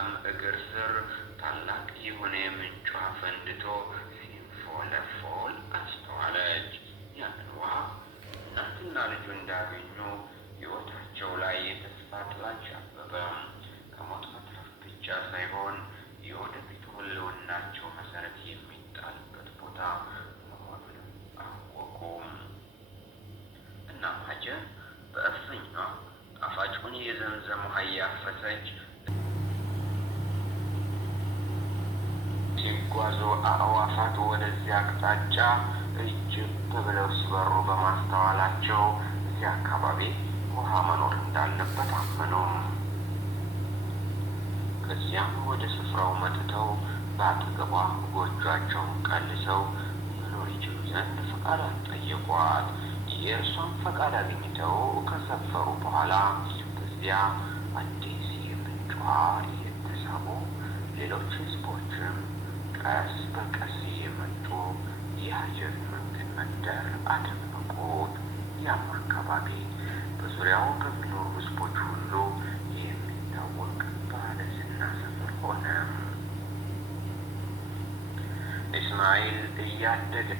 በዚያም እግር ስር ታላቅ የሆነ የምንጭ ውሃ ፈንድቶ ሲንፎለፎል አስተዋለች። ያንን ውሃ እናትና ልጁ እንዳገኙ ሕይወታቸው ላይ የተስፋ ጥላቻ አበበ። ከሞት መትረፍ ብቻ ሳይሆን የወደፊቱ ሕልውናቸው መሰረት የሚጣልበት ቦታ መሆኑንም አወቁ። እናም ሀጀር በእፍኟ ጣፋጩን የዘምዘም ውሃ እያፈሰች ሲጓዙ አዕዋፋት ወደዚያ አቅጣጫ እጅግ ብለው ሲበሩ በማስተዋላቸው እዚያ አካባቢ ውሃ መኖር እንዳለበት አመኑ። ከዚያም ወደ ስፍራው መጥተው በአጠገቧ ጎጇቸውን ቀልሰው መኖር ይችሉ ዘንድ ፈቃዷን ጠየቋት። የእርሷን ፈቃድ አግኝተው ከሰፈሩ በኋላ በዚያ አዲስ የምንጭ ውሃ እየተሳቡ ሌሎች ሕዝቦችም ቀስ በቀስ እየመጡ የሀጀርን መንደር አደመቁት። ያም አካባቢ በዙሪያው በሚኖሩ ሕዝቦች ሁሉ የሚታወቅ ባለዝና ሰፈር ሆነ። እስማኤል እያደገ